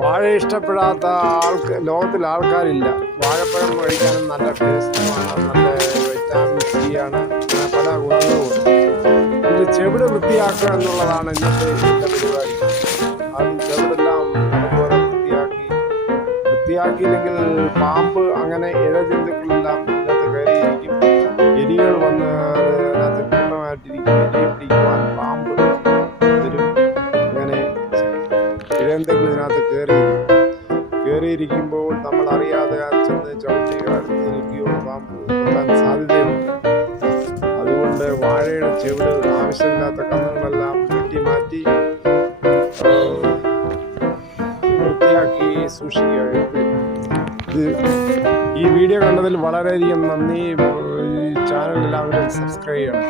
വാഴ ഇഷ്ടപ്പെടാത്ത ലോകത്തിൽ ആൾക്കാരില്ല. വാഴപ്പഴം കഴിക്കാനും നല്ല ടേസ്റ്റുമാണ്, നല്ല വൈറ്റാമിൻ സി ആണ്, പല ഗുണങ്ങളുമുണ്ട്. ഇത് ചെവിട് വൃത്തിയാക്കുക എന്നുള്ളതാണ് ഇന്നത്തെ പരിപാടി. അത് ചെവിടെല്ലാം അതുപോലെ വൃത്തിയാക്കിയില്ലെങ്കിൽ പാമ്പ് അങ്ങനെ ഇഴജന്തുക്കളെല്ലാം ഇതിനകത്ത് കയറിയിരിക്കും. എലികൾ വന്ന് അതിനകത്ത് കൂട്ടമായിട്ടിരിക്കും. എലിയെ പിടിക്കുവാൻ പാമ്പ് വരും. അങ്ങനെ ഇഴജന്തുക്കൾ ഇതിനകത്ത് കയറിയിരിക്കുമ്പോൾ നമ്മൾ അറിയാതെ ചെന്ന് ചവിട്ടി അടുത്ത് നിൽക്കുകയോ പാമ്പ് കൊത്താൻ സാധ്യതയുണ്ട്. അതുകൊണ്ട് വാഴയുടെ ചെവിട് ആവശ്യമില്ലാത്ത കന്നുകളെല്ലാം വെട്ടി വൃത്തിയാക്കി സൂക്ഷിക്കുക. ഈ വീഡിയോ കണ്ടതിൽ വളരെയധികം നന്ദി. ഈ ചാനൽ എല്ലാവരും സബ്സ്ക്രൈബ് ചെയ്യണം.